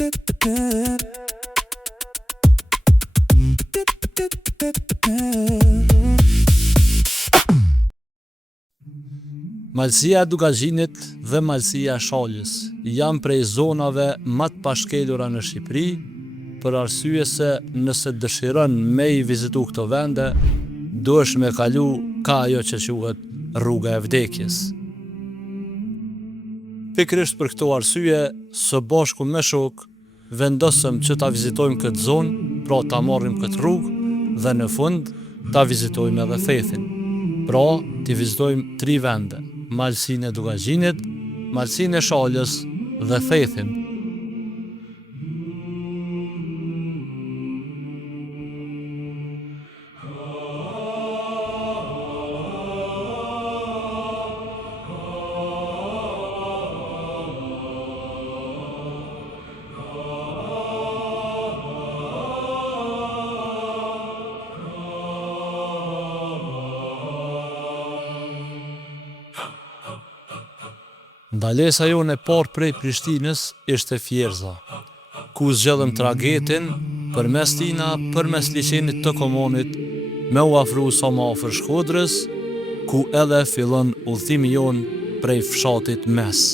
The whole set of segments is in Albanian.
Malësia e Dugazhinit dhe malësia e Shalës janë prej zonave më të pashkelura në Shqipëri, për arsye se nëse dëshiron me I vizitu këto vende, duhesh me kalu ka ajo që quhet rruga e vdekjes. Pikërisht për këto arsye, së bashku me shok, vendosëm që ta vizitojmë këtë zonë, pra ta marrim këtë rrugë dhe në fund ta vizitojmë edhe Thethin. Pra, t'i vizitojmë 3 vende: malësinë e Dugazhinit, malësinë e Shalës dhe Thethin. Ndalesa jonë e parë prej Prishtinës ishte Fjerza, ku zgjedhëm tragjetin përmes tina përmes liçenit të komunit me u afru sa më afër Shkodrës, ku edhe fillon udhëtimi jonë prej fshatit Mes.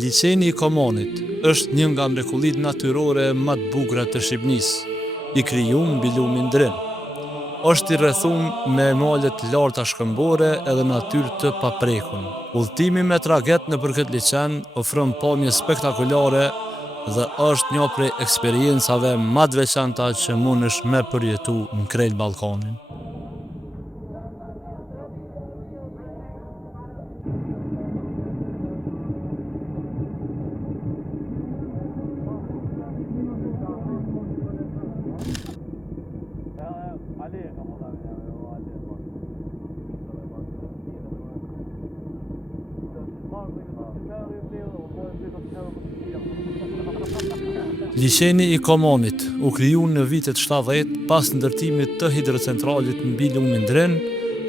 Liçeni I komunit është një nga mrekullitë natyrore më të bukura të Shqipërisë, I krijuar mbi lumin Drin. Është I rrethum me male të larta shkëmbore edhe natyrë të paprekun. Udhëtimi me tragjet nëpër këtë liçen ofron pamje spektakolare dhe është një prej eksperiencave më të veçanta që mundesh me përjetu në krejt Ballkanin. Liçeni I komunit u kriju në vitet 70 pas ndërtimit të hidrocentralit mbi lumin Drin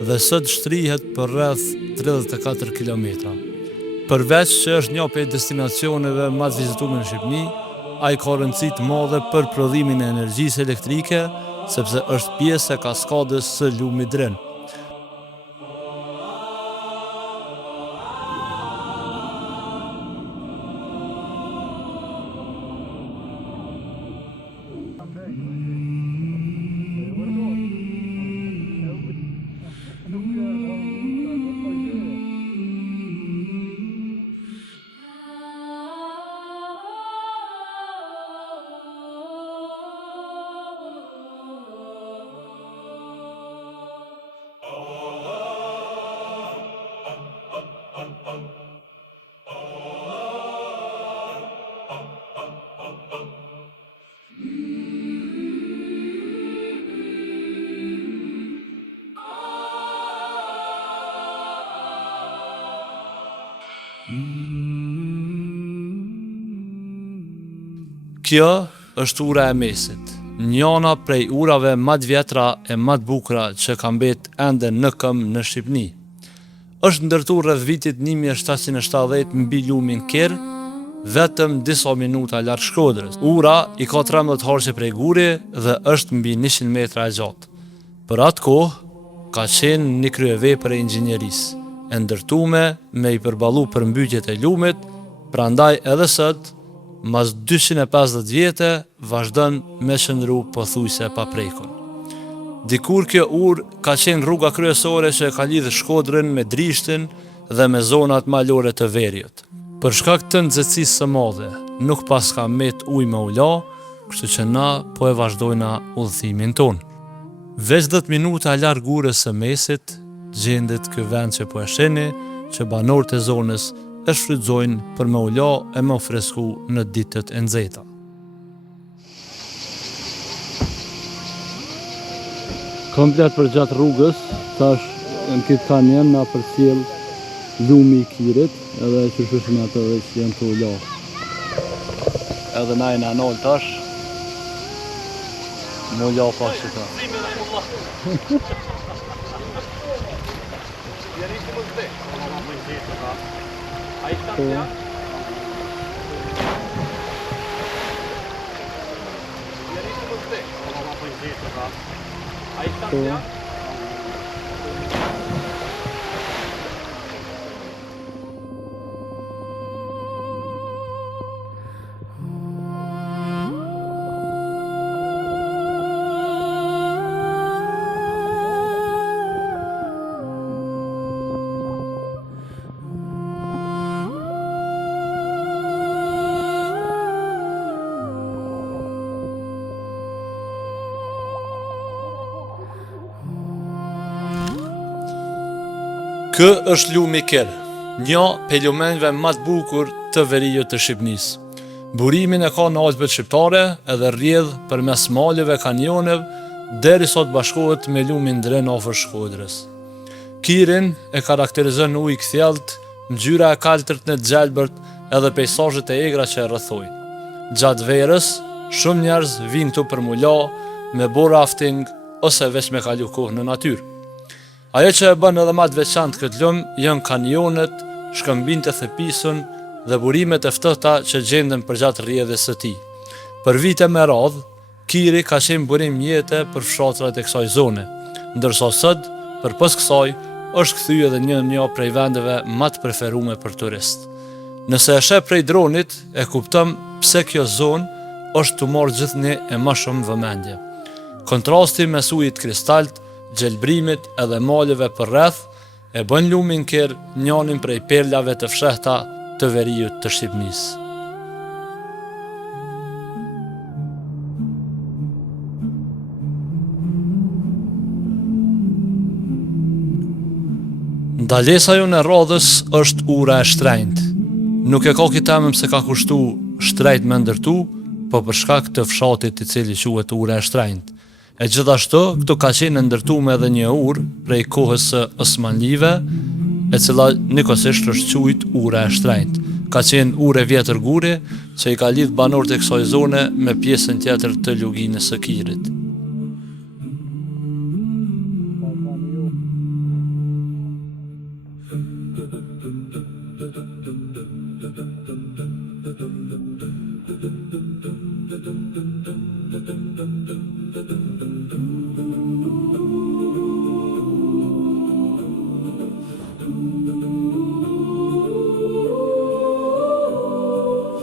dhe sot shtrihet për rreth 34 km. Përveç që është një prej destinacioneve më të vizituara në Shqipëri, ai ka rëndësi të madhe për prodhimin e energjisë elektrike, sepse është pjesë e kaskadës së lumit Drin. Kjo është ura e Mesit, njëna prej urave më të vjetra e më të bukura që ka mbet ende në këmbë në Shqipëri. Është ndërtuar rreth vitit 1770 mbi lumin Kerr, vetëm disa minuta larg Shkodrës. Ura I ka 13 harqe prej guri dhe është mbi 100 metra e gjatë. Për atë kohë ka qenë një kryevepër e inxhinierisë, e ndërtume me I përballu përmbytjet e lumit, prandaj edhe sot, mas 250 vjete, vazhdon me qëndru pothuajse pa prekun. Dikur kjo urë ka qenë rruga kryesore që ka lidhë Shkodrën me Drishtin dhe me zonat malore të Veriut. Për shkak të nxehtësisë së madhe, nuk pas ka met ujë me u la, kështu që na po e vazhdojna udhëtimin ton. Veç 10 minuta larg urës së Mesit, gjendet ky vend që po e shihni, që banorët e zonës e shfrytëzojnë për me u la e me u fresku në ditët e nxehta. Komplet për gjatë rrugës, tash në këtë kanjen na përcjell lumi I Kirit, edhe që shëshin ato dhe që janë të u la. Edhe na I nanol tash, më u la pak që ta. Kë është lumi Ker, një prej lumenjve më të bukur të veriut të Shqipnisë. Burimin e ka në Alpet shqiptare edhe rrjedh përmes maleve kanjoneve deri sot bashkohet me lumin Dren afër Shkodrës. Kirin e karakterizon ujë i kthjellët, ngjyra e kaltërt në gjelbërt edhe peizazhet e egra që e rrethojnë. Gjatë verës, shumë njerëz vinë këtu për mu la, me bo rafting ose veç me kalu kohë në natyrë. Ajo që e bën edhe më të veçantë këtë lum janë kanjonet, shkëmbinjtë e thepisën dhe burimet e ftohta që gjenden përgjatë rrjedhjes së tij. Për vite me radhë, Kiri ka qenë burim jete për fshatrat e kësaj zone, ndërsa sot, përpos kësaj, është kthyer edhe një prej vendeve më të preferuar për turist. Nëse e sheh prej dronit, e kupton pse kjo zonë është të marrë gjithnjë e më shumë vëmendje. Kontrasti mes ujit kristalt, gjelbrimit edhe maleve për rreth e bën lumin Ker njërin prej perlave të fshehta të veriut të Shqipnisë. Ndalesa jonë e radhës është ura e shtrenjtë. Nuk e ka kitemëm se ka kushtu shtrejt me ndërtu, po për shkak të fshatit i cili quhet ura e shtrenjtë. E gjithashtu, këtu ka qenë ndërtuar edhe një urë prej kohës së Osmanlive, e cila nikosisht është quajtur ura e shtrenjtë. Ka qenë urë e vjetër guri që i ka lidh banorët e kësaj zone me pjesën tjetër të luginës së Kirit.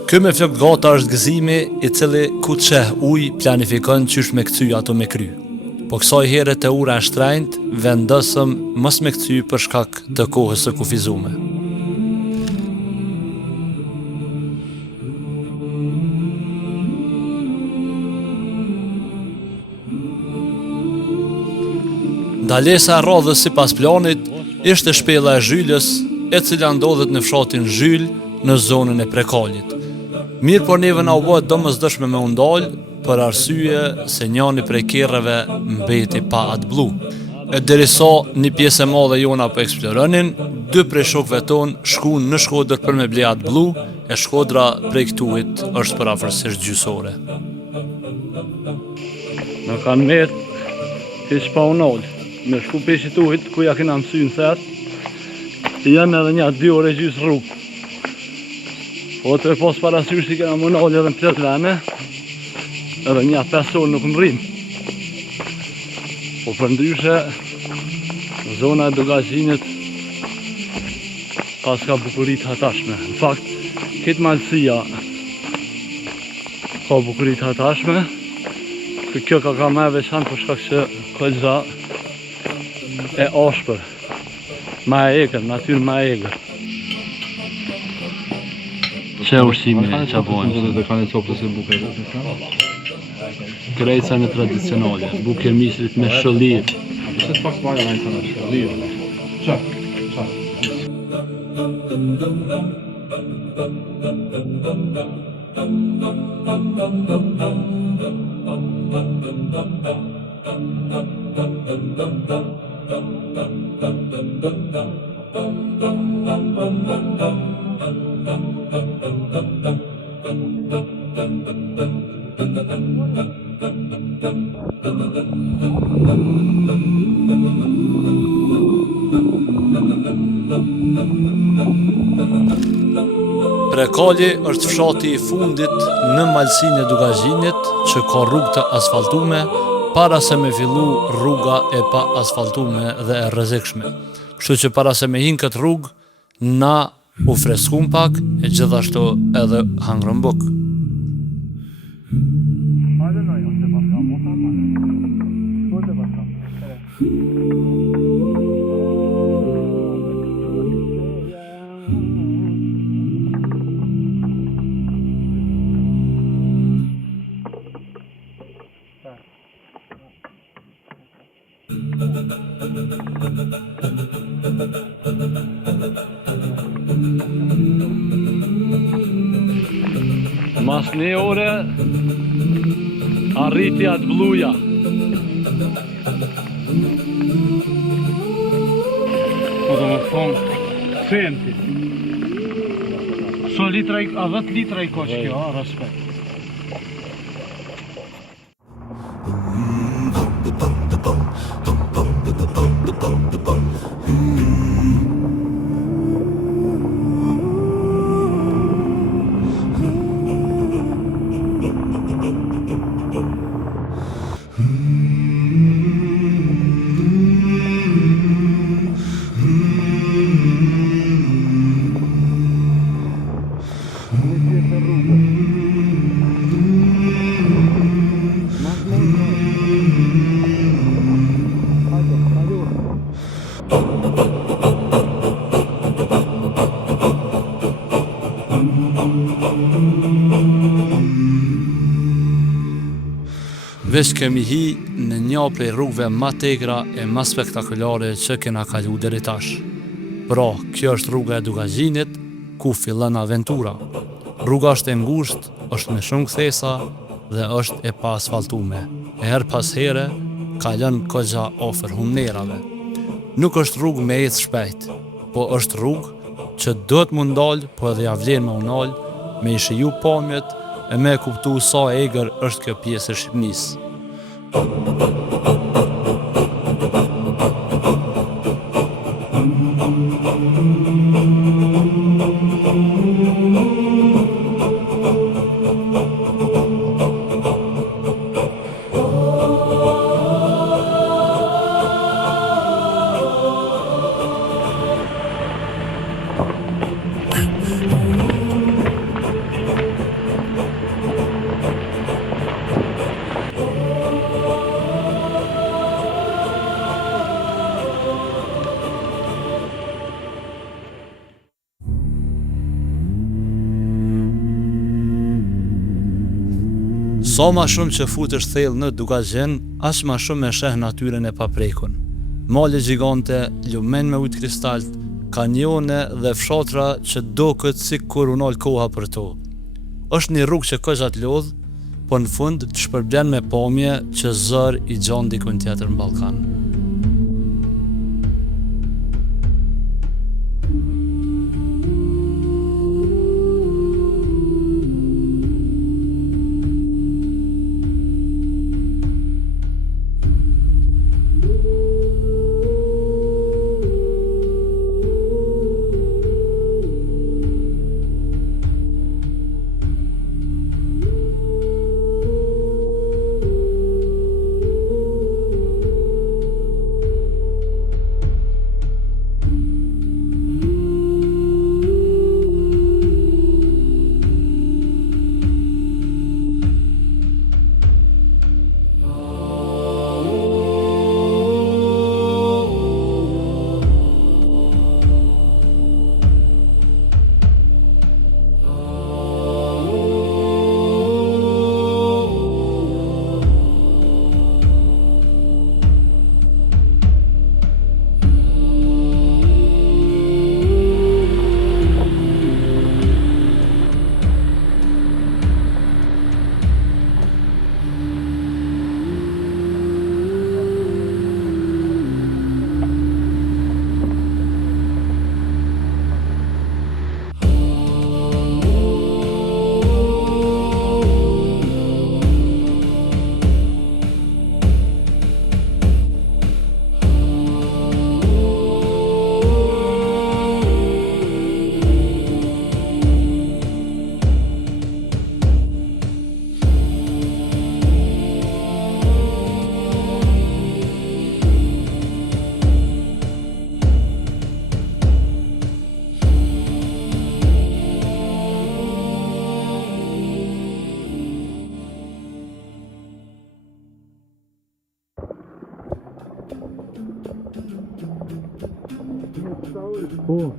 Ky me flok gata është gëzimi i cili ku të sheh ujë planifikon qysh me kthy ato me kry. Po kësaj here te ura e shtrenjtë vendosëm mos me kthy për shkak të kohës së kufizuar. Ndalesa e rrodhës sipas planit ishte shpella e Zhyllës, e cila ndodhet në fshatin Zhyl në zonën e Prekalit. Mirë por neve na u bë domosdoshme me u ndal për arsye se njëri prej kerreve mbeti pa atë blu. E derisa një pjesë e madhe jona po eksploronin, dy prej shokëve ton shkuan në Shkodër për me ble atë blu, e Shkodra prej këtuit është për afërsisht gjysore. Na kanë merë hiç pa u nol. Me shku peshit ujit, ku ja kena mësy në thet, janë edhe një 2 orë gjysë rrugë. Po të e pas parasysh i kena më nalë edhe në 5 vene, edhe një 5 orë nuk më rrimë. Po për ndryshe, zona e Dogazhinit pas ka bukurit hatashme. Në fakt, këtë malësia ka bukurit hatashme, kjo ka me veçan për shkak që këgja e ashpër, ma e egër, natyrë ma e egër. Që ushqimi që bojnë? Dhe kanë e copës e buke e krejca në tradicionale, buke misrit me shëllit. Që të pak s'maja në të në shëllit? Qa? Prekalli është fshati I fundit në malsinë e Dugazhinit që ka rrugë të asfaltume para se me fillu rruga e pa asfaltume dhe e rrezikshme. Kështu që para se me hinë këtë rrugë, na u freskun pak e gjithashtu edhe hangrën buk. Mas një ore arriti atë bluja. Po do më thonë, senti. So litra, a 10 litra I ka që kjo, respekt. Veç kemi hi në një prej rrugëve ma tegra e ma spektakulare që kena kalu deri tash. Pra, kjo është rruga e Dugazhinit, ku fillon aventura. Rruga është e ngushtë, është me shumë kthesa dhe është e pa asfaltume. E her pas here, kalon kogja ofër humnerave. Nuk është rrugë me ecë shpejt, po është rrugë që do të mund dalë, po edhe ja vlen me unal, me I shiju pamjet e me kuptu sa egër është kjo pjesë e Shqipnisë. Sa ma shumë që futesh thellë në Dugazhin, aq ma shumë e sheh natyrën e paprekun. Male gjigante, lumen me ujtë kristalt, kanjone dhe fshatra që doket si kur unal koha për to. Është një rrugë që kogja lodh, po në fund të shpërblen me pamje që zër I gjon dikun tjetër në Ballkan. Po.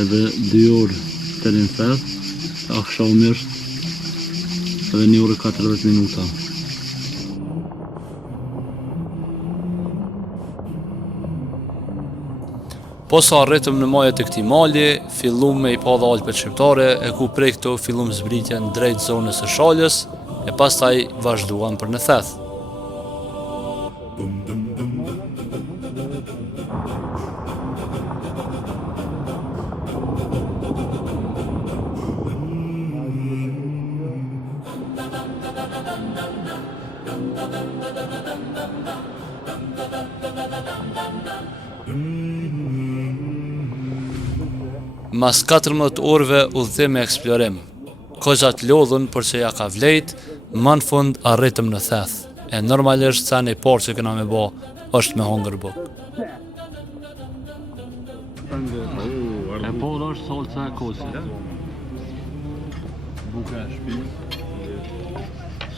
Edhe 2 orë të rinë theth, akşam është edhe 1 orë 40 minuta. Po sa arritëm në majët e këtij mali, fillum me i pa dhe Alpet shqiptare, e ku prej këto fillum zbritjen drejt zonës së Shalës, e pastaj vazhduan për në theth. Mas 14 orëve udhëtim e eksplorim. Kozat lodhën për që ja ka vlejt, më në fund arritëm në theth. E normalisht sa një parë që këna me bo, është me hongër buk. E por është salca e kosit. Buka e shpi.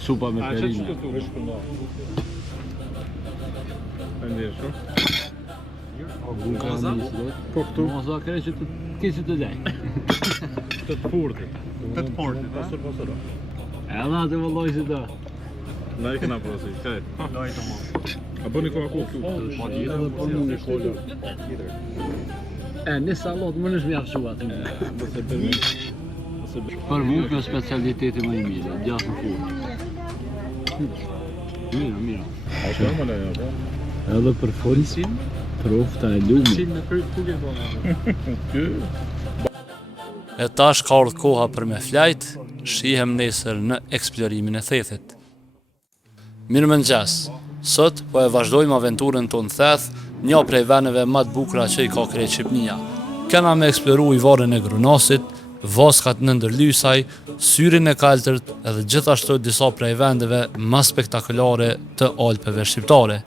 Supa me perime. Buka e nisë. Po këtu. Moza kre që të kesi të lej. Të fortit. Të fortit, pasur. Edhe atë vëlloj si të. Na i kena prosi, kaj. Na i të mos. A bëni koha këtu. Po gjithë dhe për një kolla. E, një salot më nësh mjafshu atë. Për mu kjo specialiteti më i mirë, gjatë në furt. Mira. A që më leja, po? Edhe për folësin, profta e lumë. Në kërët ku ke bëna? E tash ka ardhur koha për me flajt, shihem nesër në eksplorimin e thethit. Mirëmëngjes. Sot po e vazhdojmë aventurën tonë theth, një prej vendeve më të bukura që i ka krejt Shqipnia. Kena me eksploru i varrin e Grunasit, vaskat në ndërlysaj, syrin e kaltërt edhe gjithashtu disa prej vendeve më spektakolare të Alpeve shqiptare.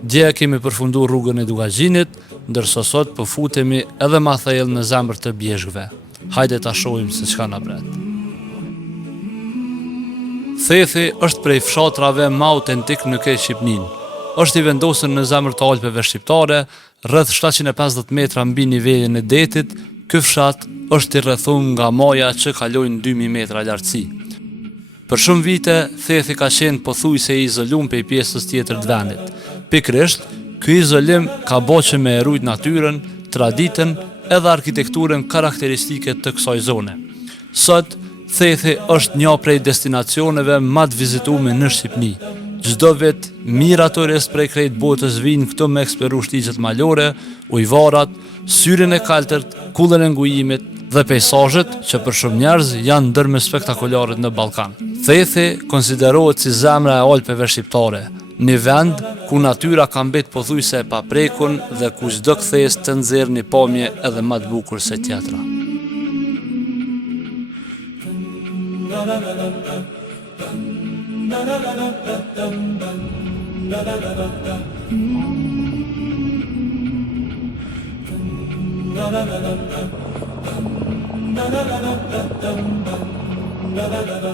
Dje kemi përfundu rrugën e Dugazhinit, ndërsa sot po futemi edhe ma thellë në zemër të Bjeshkëve. Hajde ta shohim se çka na pret. Thethi është prej fshatrave më autentik në këtë Shqipnin. Është i vendosur në zemër të Alpeve shqiptare, rreth 750 metra mbi nivelin e detit. Ky fshat është i rrethun nga maja që kalojnë 2000 metra lartësi. Për shumë vite, thethi ka qenë pothuajse i izoluar prej pjesës tjetër të vendit. Pikërisht, ky izolim ka bërë që me rujt natyrën, traditën edhe arkitekturën karakteristike të kësaj zone. Sot, thethi është një prej destinacioneve më të vizituara në Shqipni. Çdo vit, mijëra turistë prej krejt botës vinë këtu me eksploru shtigjet malore, ujvarat, syrin e kaltërt, kullën e ngujimit dhe pejsazhet që për shumë njerëz janë ndër më spektakolare në Ballkan. Thethi konsiderohet si zemra e Alpeve shqiptare, një vend ku natyra ka mbet pothuajse e paprekun dhe ku çdo kthes të nxjerr një pamje edhe më të bukur se tjetra.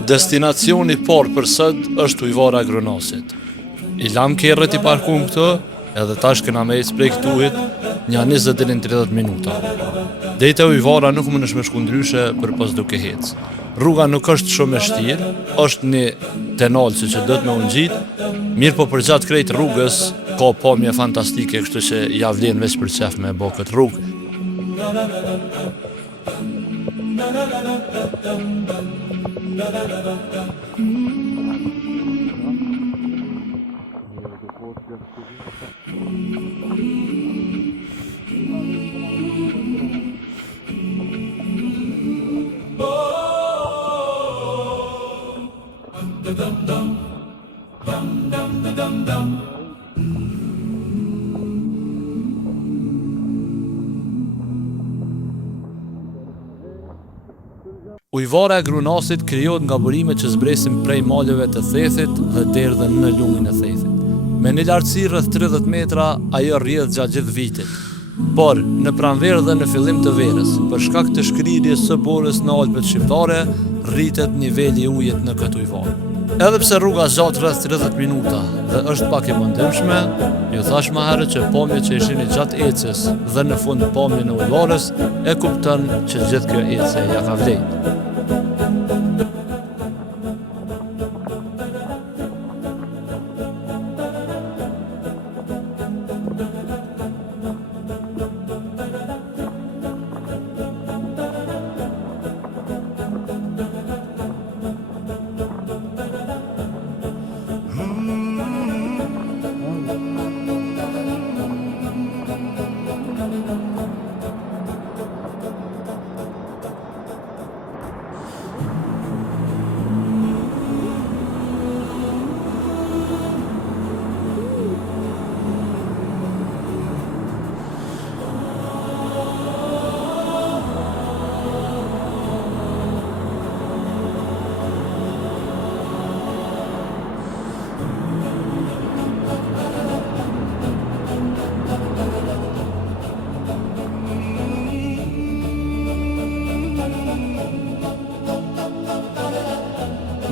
Destinacioni parë për sot është ujvara e Grunasit. I lam kerrët i parkuam këtu, edhe tash kena me ecë prej këtuhit një 20 deri në 30 minuta. Deri te ujvara nuk mundesh me shku ndryshe përpos duke ecë. Rruga nuk është shumë e vështirë, është një tenalë që do të me ungjit, mirë po përgjatë krejt rrugës ka pamje fantastike, kështu që ja vlen veç për qef me bë këtë rrugë. Ujvara e grunasit krijohet nga burimet që zbresin prej maleve të thethit dhe derdhen në lumin e thethit. Me një lartësi rreth 30 metra, ajo rrjedh gjatë gjithë vitit. Por, në pranverë dhe në fillim të verës, për shkak të shkrirjes së borës në Alpet shqiptare, rritet niveli i ujit në këtë ujvarë. Edhe pse rruga zgjat rreth 30 minuta dhe është pak e mundimshme, ju thash më herët që pamjet që ishini gjatë ecjes dhe në fund pamjen e ujvarës e kupton që gjithë kjo ecje ja ka vlerë.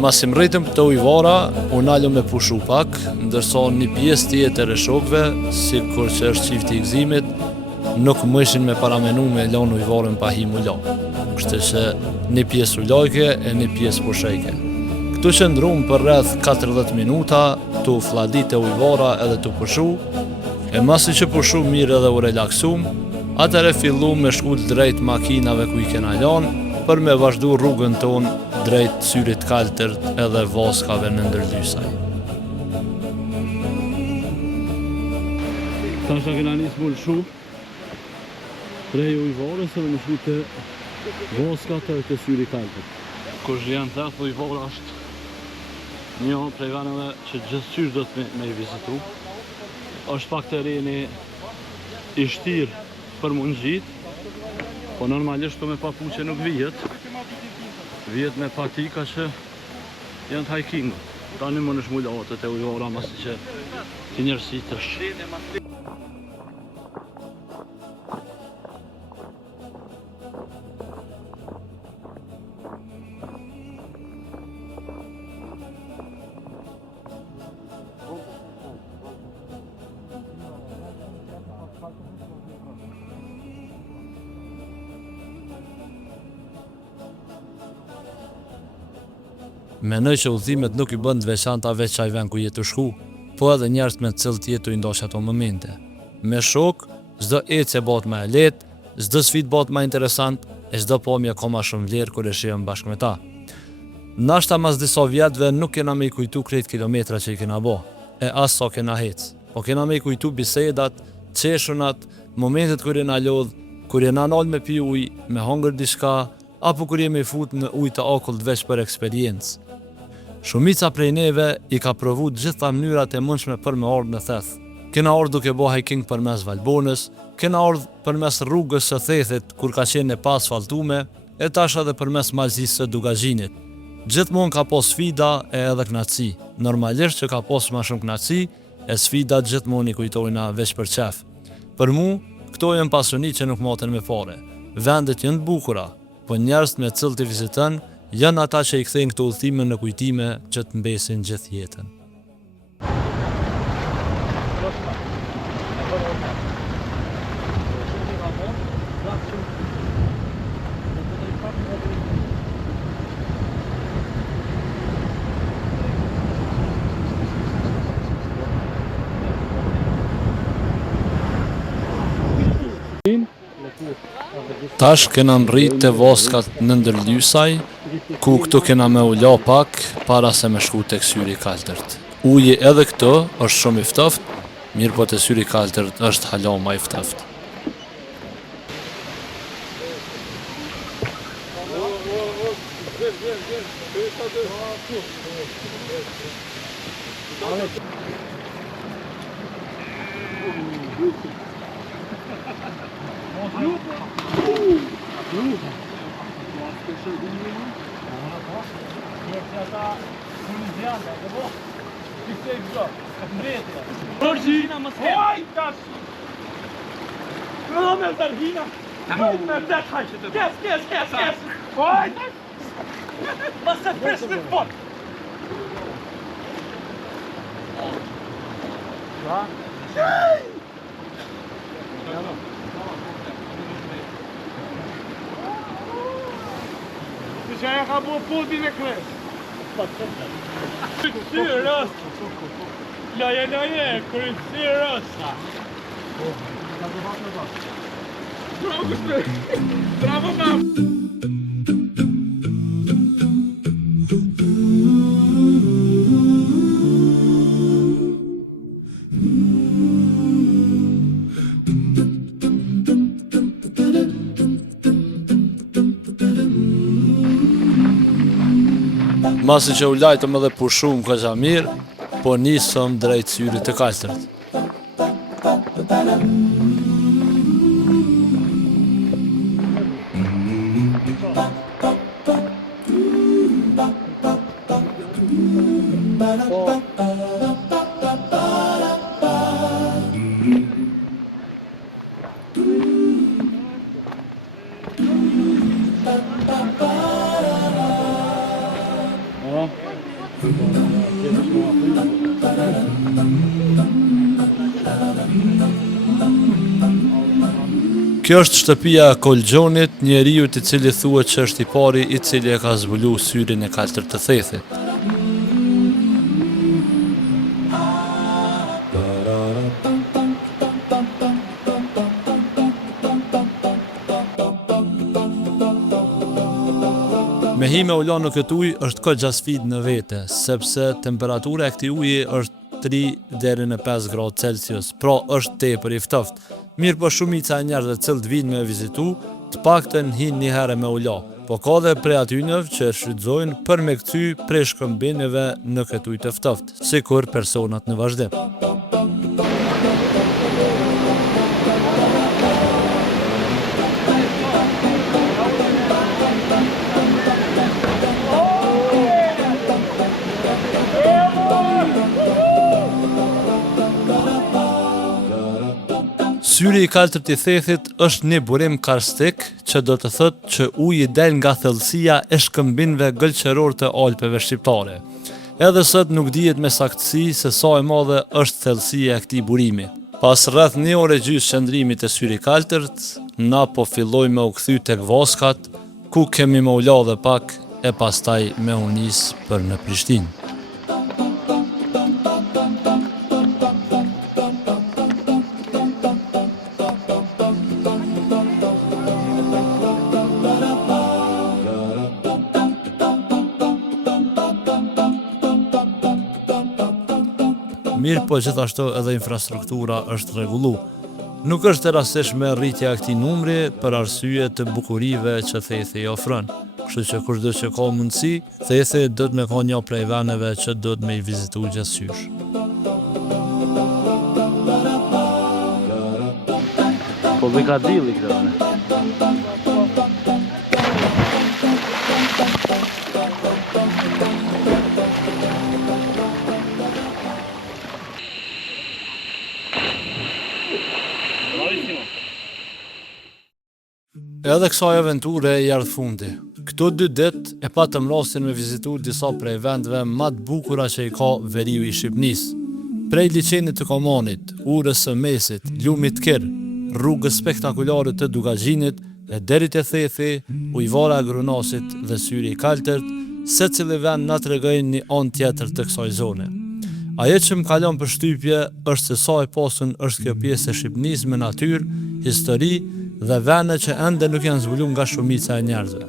Masi mritëm të ujvara, u nalëm me pushu pak, ndërsa një pjesë tjetër e shokve, si kur që është qifti i gzimit, nuk më ishin me paramenu me lanë ujvarën pa him u la. Kështë që një pjesë u lajke e një pjesë pushejke. Këtu qëndrum për rreth 40 minuta, tu fladit e ujvara edhe tu pushu, e masi që pushu mirë edhe u relaksum, atëre fillu me shkull drejt makinave ku i kena lanë, për me vazhdu rrugën tonë drejt syrit kaltërt edhe voskave në ndërlysaj. Tasha kena nisë më lëshu prej ujvarës edhe më shku të voskat edhe të syri kaltërt. Kush janë theth, ujvara është një prej veneve që gjithçysh do të me i vizitu. Është pak tereni i shtirë për mund gjitë, po normalisht të me papuqe nuk vijet. Vijet me patika që janë të hikingu. Tani më në shmullatët e ujvara masi që të njërësit është. Menoj që udhimet nuk i bën të veçanta veç qaj ven ku jetu shku, po edhe njerëz me cilët jetu i ndosh ato momente. Me shok, çdo ecje bëhet më e lehtë, çdo sfidë bëhet më interesant, e çdo pamje ka më shumë vlerë kur e shihem bashkë me ta. Nashta mas disa vjetëve nuk kena me i kujtu krejt kilometra që i kena bo, e as sa kena hec, po kena me i kujtu bisedat, qeshunat, momentet kur jena lodh, kur jena nal me pi uj, me hongër diçka, apo kur jemi fut në ujë të akullt veç për eksperiencë. Shumica prej neve i ka provu gjitha mënyrat e mundshme për me ardhë në theth. Kena ardhë duke bo hiking përmes Valbonës, kena ardhë përmes rrugës së thethit kur ka qenë e pa asfaltume, e tash edhe përmes malëzisë së Dugazhinit. Gjithmonë ka pas sfida e edhe knaci. Normalisht që ka pas ma shumë knaci, e sfidat gjithmonë i kujtojna veç për qef. Për mu, këto janë pasuni që nuk maten me fare. Vendet janë të bukura, po njerëz me cilët i vizitën janë ata që i kthejnë këto udhime në kujtime që të mbesin gjithë jetën. Tash kena rrit të voskat në ndërlysaj, ku këtu kena me u la pak para se me shku tek syri kaltërt. Uji edhe këtu është shumë i ftoftë, mirë po te syri kaltërt është hala ma i ftoftë. Që aja ka bo podin e kres. Kërësi rëst. Laje, kërësi rëst. Bravo, Guspe. Bravo, mam. Masi që u lajtëm edhe pushum këqa mirë, po nisëm drejt syrit të kaltërt. Kjo është shtëpia e Kolgjonit, njeriu i cili thuhet që është i pari i cili e ka zbulu syrin e kaltërt të thethit. Me hi me ulo në këtë ujë është këtë gjasfid në vete, sepse temperatura e këtij uji është 3 deri në 5 gradë Celsius, pra është tepër i ftoftë. Mirë po shumica e njerëzve cilët vinë me vizitu, të paktën hinë një herë me ulo, po ka dhe prej atynëve që shfrytëzojnë për me kthy prej shkëmbinjeve në këtë ujë të ftoftë, sikur personat në vazhdim. Syri i kaltërt i thethit është një burim karstik, që do të thotë që uji del nga thellësia e shkëmbinjve gëlqëror të Alpeve shqiptare. Edhe sot nuk dihet me saktësi se sa e madhe është thellësia e këtij burimi. Pas rreth 1 ore gjysmë qëndrimit të syrit i kaltërt, na po fillojmë me u kthy tek Voskat, ku kemi me u la dhe pak e pastaj me u nis për në Prishtinë. Mirë po gjithashtu edhe infrastruktura është rregullu. Nuk është e rastishme rritja e këtij numri për arsye të bukurive që thethi i ofron. Kështu që kushdo që ka mundësi, thethi do të me ka një prej vendeve që do të me i vizitu gjithësysh. Po me ka dilli këtë. Edhe kësaj aventure i ardh fundi. Këto 2 ditë e patëm rastin me vizitu disa prej vendeve më të bukura që i ka veriu i Shqipënisë. Prej liçenit të Komanit, urës së Mesit, lumit Kir, rrugës spektakulare të Dugaxhinit dhe deri te thethi, ujvara e Grunasit dhe syri i kaltërt, secili vend na tregojnë një anë tjetër të kësaj zone. Ajo që më kalon përshtypje është se sa e pasun është kjo pjesë e Shqipënisë me natyrë, histori dhe vende që ende nuk janë zbuluar nga shumica e njerëzve.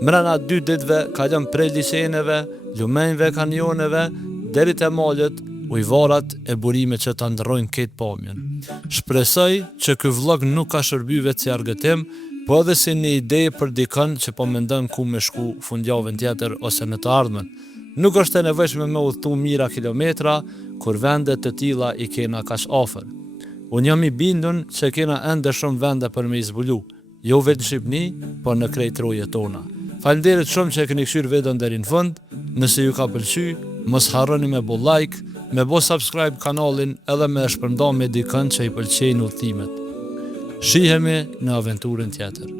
Mrena 2 ditëve kalon prej liçeneve, lumenjve, kanjoneve, deri te malet, ujvarat e burimet që ta ndrrojnë këtë pamjen. Shpresoj që ky vlog nuk ka shërby vetë si argëtim, po edhe si një ide për dikën që po mendon ku me shku fundjavën tjetër ose në të ardhmen. Nuk është e nevojshme me udhëtu mira kilometra, kur vendet të tilla i kena kaq afër. Unë jam i bindun që kena ende shumë vende për me i zbulu, jo vetë në Shqipni, por në krejt rojet tona. Faleminderit shumë që e keni këshyr videon deri në fund. Nëse ju ka pëlqy, mos harroni me bo like, me bo subscribe kanalin edhe me shpërnda me dikën që i pëlqejnë udhëtimet. Shihemi në aventurën tjetër.